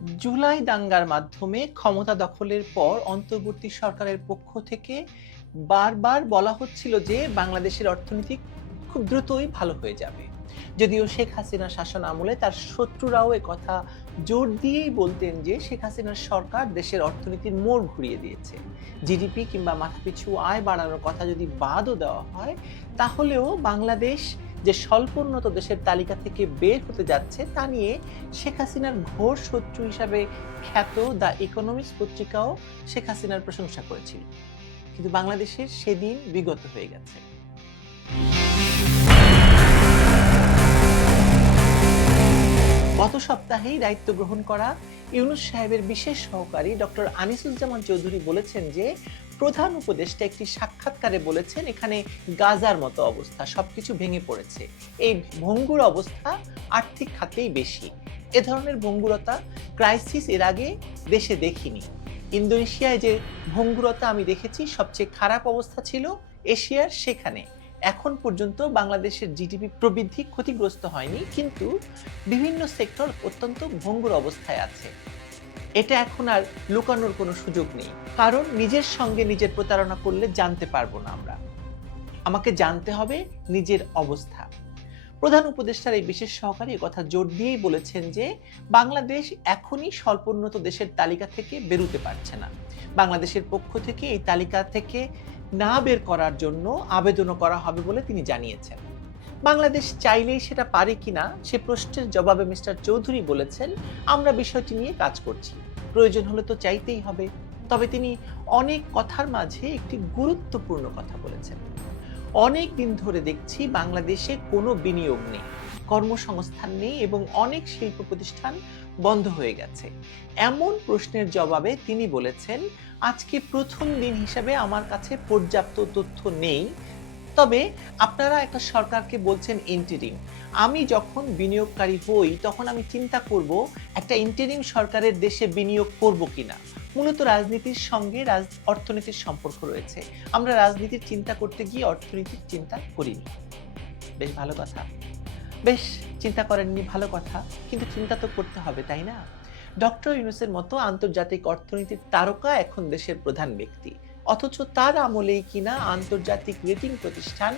জুলাই দাঙ্গার মাধ্যমে ক্ষমতা দখলের পর অন্তর্বর্তী সরকারের পক্ষ থেকে বারবার বলা হচ্ছিল যে বাংলাদেশের অর্থনীতি খুব দ্রুতই ভালো হয়ে যাবে। যদিও শেখ হাসিনা শাসন আমলে তার শত্রুরাও কথা জোর দিয়েই বলতেন যে শেখ হাসিনার সরকার দেশের অর্থনীতির মোড় ঘুরিয়ে দিয়েছে। জিডিপি কিংবা মাথাপিছু আয় বাড়ানোর কথা যদি বাদও দেওয়া হয়, তাহলেও বাংলাদেশ যে স্বল্পোন্নত দেশের তালিকা থেকে বের হতে যাচ্ছে তা নিয়ে শেখ হাসিনার ঘোর শত্রু হিসাবে খ্যাত দ্য ইকোনমিক্স পত্রিকাও শেখ হাসিনার প্রশংসা করেছিল। কিন্তু বাংলাদেশের সেদিন বিগত হয়ে গেছে। সপ্তাহেই দায়িত্ব গ্রহণ করা ইউনুস সাহেবের বিশেষ সহকারী ডক্টর আনিসুজ্জামান চৌধুরী বলেছেন যে, প্রধান উপদেষ্টা একটি সাক্ষাৎকারে বলেছেন, এখানে গাজার মতো অবস্থা, সবকিছু ভেঙে পড়েছে। এই ভঙ্গুর অবস্থা আর্থিক খাতেই বেশি। এ ধরনের ভঙ্গুরতা ক্রাইসিস এর আগে দেশে দেখিনি। ইন্দোনেশিয়ায় যে ভঙ্গুরতা আমি দেখেছি, সবচেয়ে খারাপ অবস্থা ছিল এশিয়ার সেখানে। এখন পর্যন্ত বাংলাদেশের জিডিপি প্রবৃদ্ধি ক্ষতিগ্রস্ত হয়নি, কিন্তু বিভিন্ন সেক্টর অত্যন্ত ভঙ্গুর অবস্থায় আছে। এটা এখন আর লুকানোর কোনো সুযোগ নেই, কারণ নিজের সঙ্গে নিজের প্রতারণা করলে জানতে পারব না আমরা। আমাকে জানতে হবে নিজের অবস্থা। প্রধান উপদেষ্টার এই বিশেষ সহকারী কথা জোর দিয়েই বলেছেন যে, বাংলাদেশ এখনই স্বল্পোন্নত দেশের তালিকা থেকে বেরোতে পারছে না। বাংলাদেশের পক্ষ থেকে এই তালিকা থেকে না বের করার জন্য আবেদনও করা হবে বলে তিনি জানিয়েছেন। বাংলাদেশ চাইলেই সেটা পারে কিনা সে প্রশ্নের জবাবে মিস্টার চৌধুরী বলেছেন, আমরা বিষয়টি নিয়ে কাজ করছি। প্রয়োজন হলে তো চাইতেই হবে। তবে তিনি অনেক কথার মাঝে একটি গুরুত্বপূর্ণ কথা বলেছেন। অনেক দিন ধরে দেখছি বাংলাদেশে কোনো বিনিয়োগ নেই, কর্মসংস্থান নেই এবং অনেক শিল্প প্রতিষ্ঠান বন্ধ হয়ে গেছে। এমন প্রশ্নের জবাবে তিনি বলেছেন আজকে প্রথম দিন হিসাবে আমার কাছে পর্যাপ্ত তথ্য নেই। তবে আপনারা একটা সরকারকে বলছেন ইন্টারিম আমি যখন বিনিয়োগকারী হই, তখন আমি চিন্তা করব, একটা ইন্টারিম সরকারের দেশে বিনিয়োগ করব কিনা? মূলত রাজনীতির সঙ্গে রাজ, অর্থনীতির সম্পর্ক রয়েছে। আমরা রাজনীতির চিন্তা করতে গিয়ে অর্থনীতির চিন্তা করিনি। বেশ ভালো কথা। বেশ, চিন্তা করেননি, ভালো কথা। কিন্তু চিন্তা তো করতে হবে, তাই না? ডক্টর ইউনুসের মতো আন্তর্জাতিক অর্থনীতির তারকা এখন দেশের প্রধান ব্যক্তি। অথচ তার আমলেই কিনা আন্তর্জাতিক রেটিং প্রতিষ্ঠান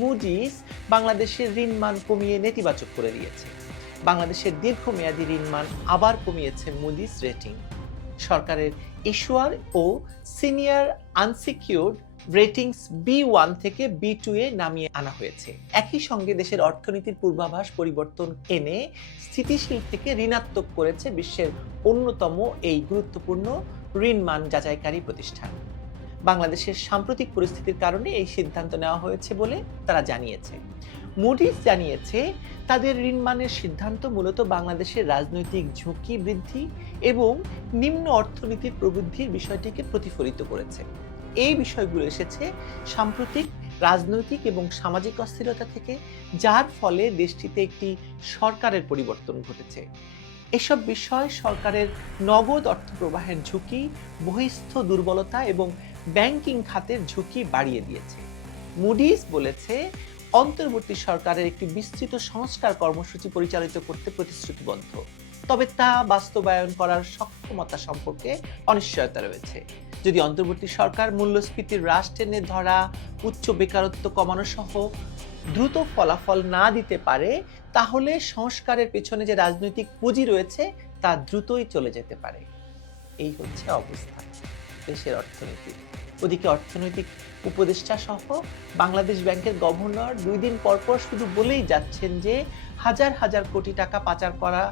মুডিস বাংলাদেশের ঋণ মান কমিয়ে নেতিবাচক করে দিয়েছে। বাংলাদেশের দীর্ঘমেয়াদী ঋণ মান আবার কমিয়েছে মুডিস রেটিং। সরকারের ইস্যুয়ার ও senior unsecured ratings B one থেকে বি টু এ নামিয়ে আনা হয়েছে। একই সঙ্গে দেশের অর্থনীতির পূর্বাভাস পরিবর্তন এনে স্থিতিশীল থেকে ঋণাত্মক করেছে বিশ্বের অন্যতম এই গুরুত্বপূর্ণ ঋণমান যাচাইকারী প্রতিষ্ঠান। বাংলাদেশের সাম্প্রতিক পরিস্থিতির কারণে এই সিদ্ধান্ত নেওয়া হয়েছে বলে তারা জানিয়েছে। মুডিস জানিয়েছে, তাদের ঋণমানের সিদ্ধান্ত মূলত বাংলাদেশের রাজনৈতিক ঝুঁকি বৃদ্ধি এবং নিম্ন অর্থনীতির প্রবৃদ্ধির বিষয়টিকে প্রতিফলিত করেছে। এই বিষয়গুলো এসেছে সাম্প্রতিক রাজনৈতিক এবং সামাজিক অস্থিরতা থেকে, যার ফলে দেশটিতে একটি সরকারের পরিবর্তন ঘটেছে। এসব বিষয় সরকারের নগদ অর্থ প্রবাহের ঝুঁকি, বহিস্থ দুর্বলতা এবং ব্যাংকিং খাতের ঝুঁকি বাড়িয়ে দিয়েছে। মুডিস বলেছে অন্তর্বর্তী সরকারের একটি বিস্তৃত সংস্কার কর্মসূচি পরিচালিত করতে প্রতিশ্রুতিবদ্ধ। তবে তা বাস্তবায়ন করার সক্ষমতা সম্পর্কে অনিশ্চয়তা রয়েছে। যদি অন্তর্বর্তী সরকার মূল্যস্ফীতির হ্রাস টেনে ধরা, উচ্চ বেকারত্ব কমানো সহ দ্রুত ফলাফল না দিতে পারে, তাহলে সংস্কারের পেছনে যে রাজনৈতিক পুঁজি রয়েছে, তা দ্রুতই চলে যেতে পারে। এই হচ্ছে অবস্থা। দেশের অর্থনীতি। ওদিকে অর্থনৈতিক উপদেষ্টা সহ বাংলাদেশ ব্যাংকের গভর্নর দুই দিন পরপর শুধু বলেই যাচ্ছেন যে হাজার হাজার কোটি টাকা পাচার করা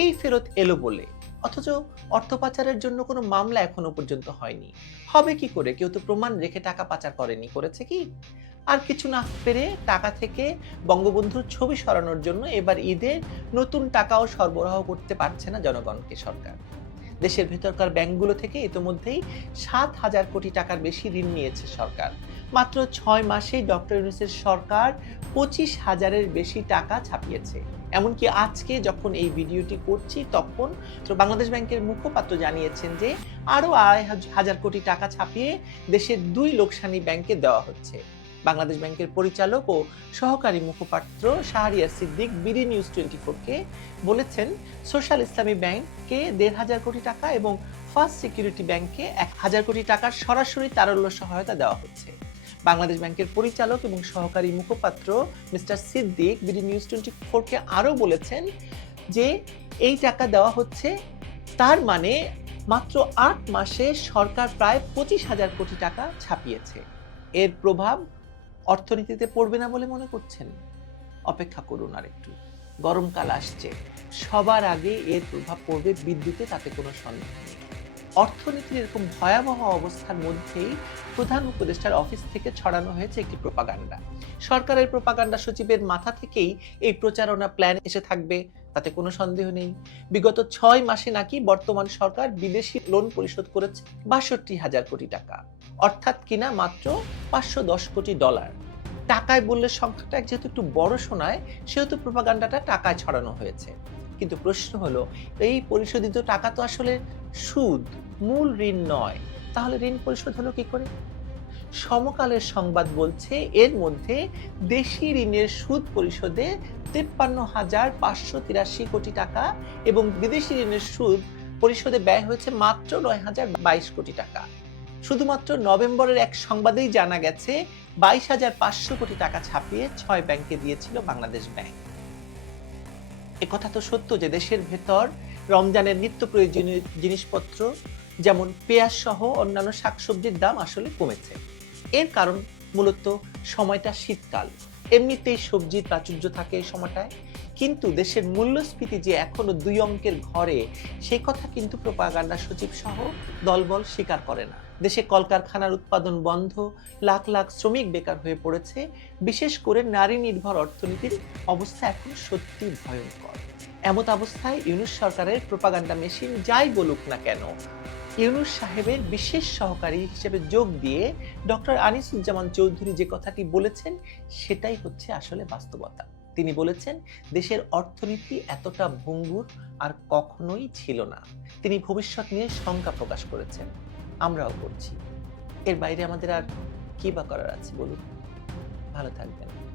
এই ফেরত এলো বলে। অথচ অর্থ পাচারের জন্য কোনো মামলা এখনও পর্যন্ত হয়নি। হবে কি করে? কেউ তো প্রমাণ রেখে টাকা পাচার করেনি, করেছে কি? আর কিছু না পেরে টাকা থেকে বঙ্গবন্ধুর ছবি সরানোর জন্য এবার ঈদে নতুন টাকাও সরবরাহ করতে পারছে না জনগণকে সরকার। দেশের ভেতরকার ব্যাংকগুলো থেকে ইতোমধ্যেই সাত হাজার কোটি টাকার বেশি ঋণ নিয়েছে সরকার। মাত্র ছয় মাসেই ডক্টর ইউনুসের সরকার পঁচিশ হাজারের বেশি টাকা ছাপিয়েছে। এমনকি আজকে যখন এই ভিডিওটি করছি তখন বাংলাদেশ ব্যাংকের মুখপাত্র জানিয়েছেন যে আরও আড়াই হাজার কোটি টাকা ছাপিয়ে দেশের দুই লোকসানি ব্যাংকে দেওয়া হচ্ছে। বাংলাদেশ ব্যাংকের পরিচালক ও সহকারী মুখপাত্র Shahriar Siddique BD news twenty ফোরকে বলেছেন, সোশ্যাল ইসলামী ব্যাংককে দেড় হাজার কোটি টাকা এবং ফার্স্ট সিকিউরিটি ব্যাংকে এক হাজার কোটি টাকার সরাসরি তারল্য সহায়তা দেওয়া হচ্ছে। বাংলাদেশ ব্যাংকের পরিচালক এবং সহকারী মুখপাত্র mister Siddique BD news twenty ফোরকে আরও বলেছেন যে, এই টাকা দেওয়া হচ্ছে তার মানে মাত্র আট মাসে সরকার প্রায় পঁচিশ হাজার কোটি টাকা ছাপিয়েছে। এর প্রভাব অর্থনীতিতে পড়বে না বলে মনে করছেন? অপেক্ষা করুন আর একটু গরমকাল আসছে। সবার আগে এর প্রভাব পড়বে বিদ্যুতে, তাতে কোনো সন্দেহ নেই। অর্থনীতির এরকম ভয়াবহ অবস্থার মধ্যেই প্রধান উপদেষ্টার অফিস থেকে ছড়ানো হয়েছে একটি প্রপাগান্ডা। সরকারের প্রপাগান্ডা সচিবের মাথা থেকেই এই প্রচারণা প্ল্যান এসে থাকবে, তাতে কোনো সন্দেহ নেই। বিগত ছয় মাসে নাকি বর্তমান সরকার বিদেশি লোন পরিশোধ করেছে বাষট্টি হাজার কোটি টাকা। অর্থাৎ কিনা মাত্র পাঁচশো দশ কোটি ডলার। টাকায় বললে সংখ্যাটা যেহেতু একটু বড় শোনায়, সেহেতু প্রপাগান্ডাটা টাকায় ছড়ানো হয়েছে। কিন্তু প্রশ্ন হলো, এই পরিশোধিত টাকা তো আসলে সুদ, মূল ঋণ নয়। তাহলে ঋণ পরিশোধ হলো কি করে? সমকালের সংবাদ বলছে, এর মধ্যে দেশি ঋণের সুদ পরিশোধে তেপ্পান্ন হাজার পাঁচশো তিরাশি কোটি টাকা এবং বিদেশি ঋণের সুদ পরিশোধে ব্যয় হয়েছে মাত্র নয় হাজার বাইশ কোটি টাকা। শুধুমাত্র নভেম্বরের এক সংবাদেই জানা গেছে, বাইশ হাজার পাঁচশো কোটি টাকা ছাপিয়ে ছয় ব্যাংকে দিয়েছিল বাংলাদেশ ব্যাংক। একথা তো সত্য যে দেশের ভেতর রমজানের নিত্য প্রয়োজনীয় জিনিসপত্র, যেমন পেঁয়াজ সহ অন্যান্য শাকসবজির দাম আসলে কমেছে। এর কারণ মূলত সময়টা শীতকাল। এমনিতেই সবজির প্রাচুর্য থাকে এই সময়টায়। কিন্তু দেশের মূল্যস্ফীতি যে এখনও দুই অঙ্কের ঘরে সেই কথা কিন্তু প্রপাগান্ডা সচিব সহ দলবল স্বীকার করে না। দেশে কলকারখানার উৎপাদন বন্ধ লাখ লাখ শ্রমিক বেকার হয়ে পড়েছে। বিশেষ করে নারী নির্ভর অর্থনীতির অবস্থা এখন সত্যি ভয়ঙ্কর। এমত অবস্থায় ইউনুস সরকারের প্রপাগান্ডা মেশিন যাই বলুক না কেন ইউনুস সাহেবের বিশেষ সহকারী হিসেবে যোগ দিয়ে ডক্টর আনিসুজ্জামান চৌধুরী যে কথাটি বলেছেন সেটাই হচ্ছে আসলে বাস্তবতা। তিনি বলেছেন, দেশের অর্থনীতি এতটা ভঙ্গুর আর কখনোই ছিল না। তিনি ভবিষ্যৎ নিয়ে শঙ্কা প্রকাশ করেছেন। আমরাও করছি। এর বাইরে আমাদের আর কী বা করার আছে বলুন? ভালো থাকবেন।